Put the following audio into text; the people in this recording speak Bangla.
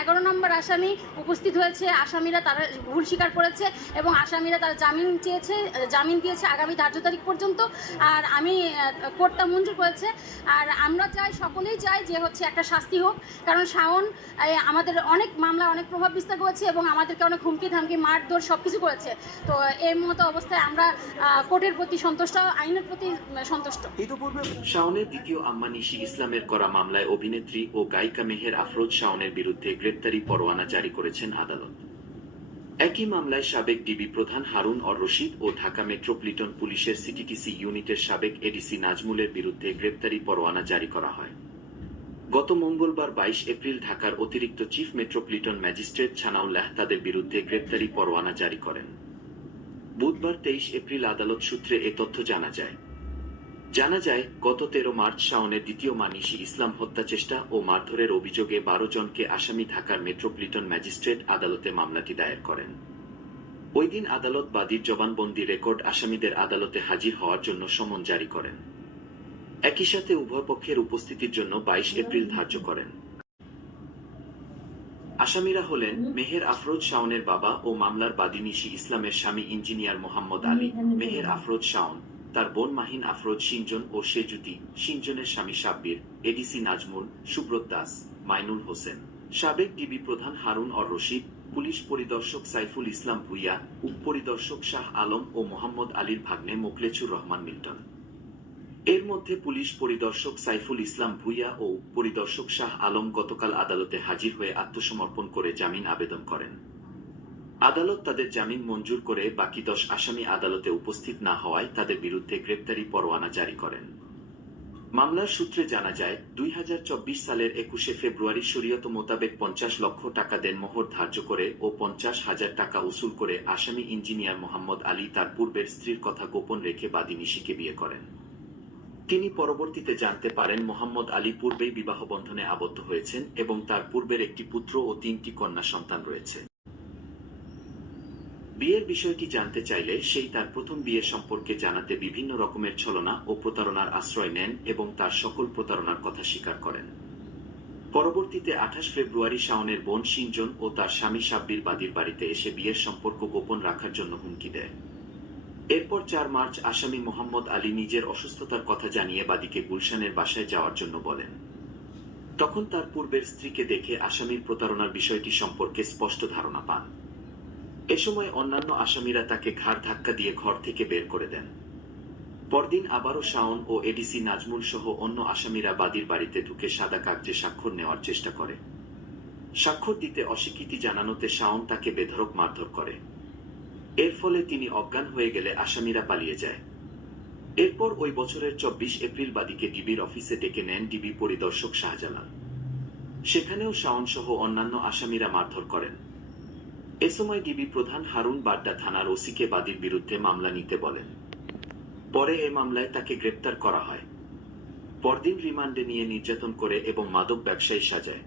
11 নম্বর আসামি উপস্থিত হয়েছে। আসামিরা তারা ভুল স্বীকার করেছে এবং আসামিরা তারা জামিন দিয়েছে আগামী ধার্য তারিখ পর্যন্ত। আর আমি কোর্টটা মঞ্জুর করেছে। আর আমরা সকলেই চাই যে একটা শাস্তি হোক, কারণ শাওন আমাদের অনেক মামলা অনেক প্রভাব বিস্তার করেছে এবং আমাদেরকে অনেক হুমকি ধামকি মারধর সব কিছু করেছে। তো এই মতো অবস্থায় আমরা কোর্টের প্রতি সন্তুষ্ট, আইনের প্রতি সন্তুষ্ট। শাওনের দ্বিতীয় আম্মা নিশি ইসলামের করা মামলায় অভিনেত্রী ও গায়িকা মেহের আফরোজ শাওনের বিরুদ্ধে গ্রেপ্তারি পরোয়ানা জারি করেছেন আদালত। একই মামলায় সাবেক ডিবি প্রধান হারুন অর রশিদ ও ঢাকা মেট্রোপলিটন পুলিশের সিটিটিসি ইউনিটের সাবেক এডিসি নাজমুলের বিরুদ্ধে গ্রেপ্তারি পরোয়ানা জারি করা হয়। গত মঙ্গলবার 22 এপ্রিল ঢাকার অতিরিক্ত চিফ মেট্রোপলিটন ম্যাজিস্ট্রেট ছানাউল্লাহ তাদের বিরুদ্ধে গ্রেপ্তারি পরোয়ানা জারি করেন। বুধবার 23 এপ্রিল আদালত সূত্রে এ তথ্য জানা যায় গত 13 মার্চ শাওনের দ্বিতীয় মা নিশি ইসলাম হত্যাচেষ্টা ও মারধরের অভিযোগে 12 জনকে আসামি ঢাকার মেট্রোপলিটন ম্যাজিস্ট্রেট আদালতে মামলাটি দায়ের করেন। ওই দিন আদালত বাদীর জবানবন্দি রেকর্ড আসামিদের আদালতে হাজির হওয়ার জন্য সমন জারি করেন। একই সাথে উভয় পক্ষের উপস্থিতির জন্য 22 এপ্রিল ধার্য করেন। আসামিরা হলেন মেহের আফরোজ শাওনের বাবা ও মামলার বাদী নিশি ইসলামের স্বামী ইঞ্জিনিয়ার মোহাম্মদ আলী, মেহের আফরোজ শাওন, তার বোন মাহিন আফরোজ সিনজন ও সেজুতি, সিনজনের স্বামী সাব্বির, এডিসি নাজমুল, সুব্রত দাস, মাইনুল হোসেন, সাবেক ডিবি প্রধান হারুন অর রশিদ, পুলিশ পরিদর্শক সাইফুল ইসলাম ভুইয়া, উপপরিদর্শক শাহ আলম ও মোহাম্মদ আলীর ভাগ্নে মোকলেছুর রহমান মিল্টন। এর মধ্যে পুলিশ পরিদর্শক সাইফুল ইসলাম ভুইয়া ও পরিদর্শক শাহ আলম গতকাল আদালতে হাজির হয়ে আত্মসমর্পণ করে জামিন আবেদন করেন। আদালত তাদের জামিন মঞ্জুর করে বাকি 10 আসামি আদালতে উপস্থিত না হওয়ায় তাদের বিরুদ্ধে গ্রেপ্তারি পরোয়ানা জারি করেন। মামলার সূত্রে জানা যায় 2024 সালের 21 ফেব্রুয়ারি শরীয়ত মোতাবেক 50 লক্ষ টাকা দেনমোহর ধার্য করে ও 50,000 টাকা উসুল করে আসামি ইঞ্জিনিয়ার মোহাম্মদ আলী তার পূর্বের স্ত্রীর কথা গোপন রেখে বাদী নিশিকে বিয়ে করেন। তিনি পরবর্তীতে জানতে পারেন মোহাম্মদ আলী পূর্বেই বিবাহ বন্ধনে আবদ্ধ হয়েছেন এবং তার পূর্বের একটি পুত্র ও 3টি কন্যা সন্তান রয়েছে। বিয়ের বিষয়টি জানতে চাইলে সেই তার প্রথম বিয়ে সম্পর্কে জানাতে বিভিন্ন রকমের ছলনা ও প্রতারণার আশ্রয় নেন এবং তার সকল প্রতারণার কথা স্বীকার করেন। পরবর্তীতে 28 ফেব্রুয়ারি শাওনের বোন সিনজন ও তার স্বামী সাব্বির বাদীর বাড়িতে এসে বিয়ের সম্পর্ক গোপন রাখার জন্য হুমকি দেয়। এরপর 4 মার্চ আসামি মোহাম্মদ আলী নিজের অসুস্থতার কথা জানিয়ে বাদীকে গুলশানের বাসায় যাওয়ার জন্য বলেন। তখন তার পূর্বের স্ত্রীকে দেখে আসামির প্রতারণার বিষয়টি সম্পর্কে স্পষ্ট ধারণা পান। এ সময় অন্যান্য আসামিরা তাকে ঘাড় ধাক্কা দিয়ে ঘর থেকে বের করে দেন। পরদিন আবারও শাওন ও এডিসি নাজমুল সহ অন্য আসামিরা বাদীর বাড়িতে ঢুকে সাদা কাগজে স্বাক্ষর নেওয়ার চেষ্টা করে। স্বাক্ষর দিতে অস্বীকৃতি জানানোতে শাওন তাকে বেধড়ক মারধর করে। এর ফলে তিনি অজ্ঞান হয়ে গেলে আসামিরা পালিয়ে যায়। এরপর ওই বছরের 24 এপ্রিল বাদীকে ডিবির অফিসে ডেকে নেন ডিবি পরিদর্শক শাহজালাল। সেখানেও শাওন সহ অন্যান্য আসামিরা মারধর করেন। এ সময় ডিবি প্রধান হারুন বাড্ডা থানার ওসিকে বাদীর বিরুদ্ধে মামলা নিতে বলেন। পরে এ মামলায় তাকে গ্রেপ্তার করা হয়। পরদিন রিমান্ডে নিয়ে নির্যাতন করে এবং মাদক ব্যবসায়ী সাজায়।